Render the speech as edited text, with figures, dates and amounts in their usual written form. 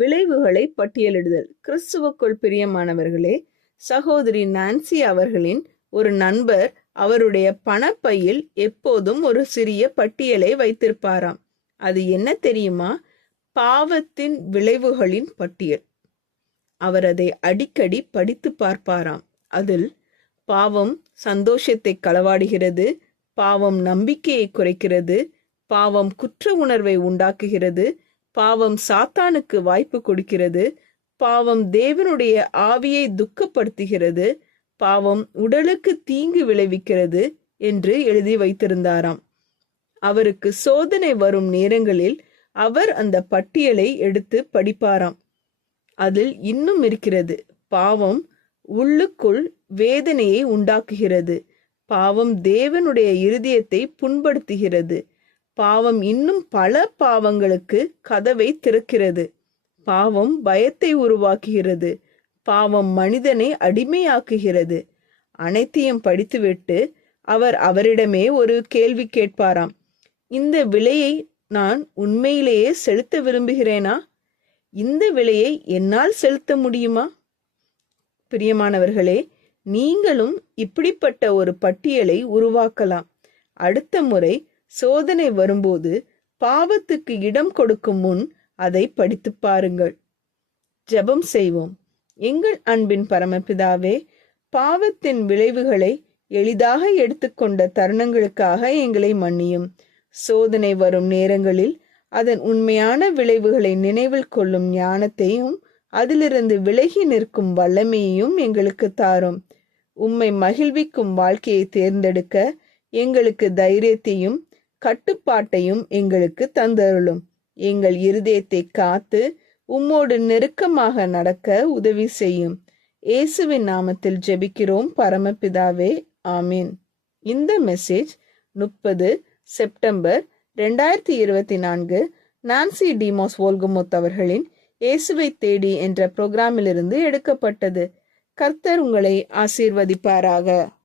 விளைவுகளை பட்டியலிடுதல். கிறிஸ்துவுக்குள் பிரியமானவர்களே, சகோதரி நான்சி அவர்களின் ஒரு நண்பர் அவருடைய பணப்பையில் எப்போதும் ஒரு சிறிய பட்டியலை வைத்திருப்பாராம். அது என்ன தெரியுமா? பாவத்தின் விளைவுகளின் பட்டியல். அவர் அதை அடிக்கடி படித்து பார்ப்பாராம். அதில் பாவம் சந்தோஷத்தை களவாடுகிறது, பாவம் நம்பிக்கையை குறைக்கிறது, பாவம் குற்ற உணர்வை உண்டாக்குகிறது, பாவம் சாத்தானுக்கு வாய்ப்பு கொடுக்கிறது, பாவம் தேவனுடைய ஆவியை துக்கப்படுத்துகிறது, பாவம் உடலுக்கு தீங்கு விளைவிக்கிறது என்று எழுதி வைத்திருந்தாராம். அவருக்கு சோதனை வரும் நேரங்களில் அவர் அந்த பட்டியலை எடுத்து படிப்பாராம். அதில் இன்னும் இருக்கிறது. பாவம் உள்ளுக்குள் வேதனையை உண்டாக்குகிறது, பாவம் தேவனுடைய இருதயத்தை புண்படுத்துகிறது, பாவம் இன்னும் பல பாவங்களுக்கு கதவை திறக்கிறது, பாவம் பயத்தை உருவாக்குகிறது, பாவம் மனிதனை அடிமையாக்குகிறது. அனைத்தையும் படித்துவிட்டு அவர் அவரிடமே ஒரு கேள்வி கேட்பாராம். இந்த விலையை நான் உண்மையிலேயே செலுத்த விரும்புகிறேனா? இந்த விலையை என்னால் செலுத்த முடியுமா? பிரியமானவர்களே, நீங்களும் இப்படிப்பட்ட ஒரு பட்டியலை உருவாக்கலாம். அடுத்த முறை சோதனை வரும்போது பாவத்துக்கு இடம் கொடுக்கும் முன் அதை படித்து பாருங்கள். ஜெபம் செய்வோம். எங்கள் அன்பின் பரமபிதாவே, பாவத்தின் விளைவுகளை எளிதாக எடுத்துக்கொண்ட தருணங்களுக்காக எங்களை மன்னியும். சோதனை வரும் நேரங்களில் அதன் உண்மையான விளைவுகளை நினைவில் கொள்ளும் ஞானத்தையும் அதிலிருந்து விலகி நிற்கும் வல்லமையையும் எங்களுக்கு தாரும். உம்மை மகிழ்விக்கும் வாழ்க்கையை தேர்ந்தெடுக்க எங்களுக்கு தைரியத்தையும் கட்டுப்பாட்டையும் எங்களுக்கு தந்தருளும். எங்கள் இருதயத்தை காத்து உம்மோடு நெருக்கமாக நடக்க உதவி செய்யும். இயேசுவின் நாமத்தில் ஜெபிக்கிறோம் பரமபிதாவே, ஆமீன். இந்த மெசேஜ் 30 செப்டம்பர் 2024 நான்சி டிமோஸ் வோல்கமுத் அவர்களின் இயேசுவை தேடி என்ற புரோகிராமிலிருந்து எடுக்கப்பட்டது. கர்த்தர் உங்களை ஆசீர்வதிப்பாராக.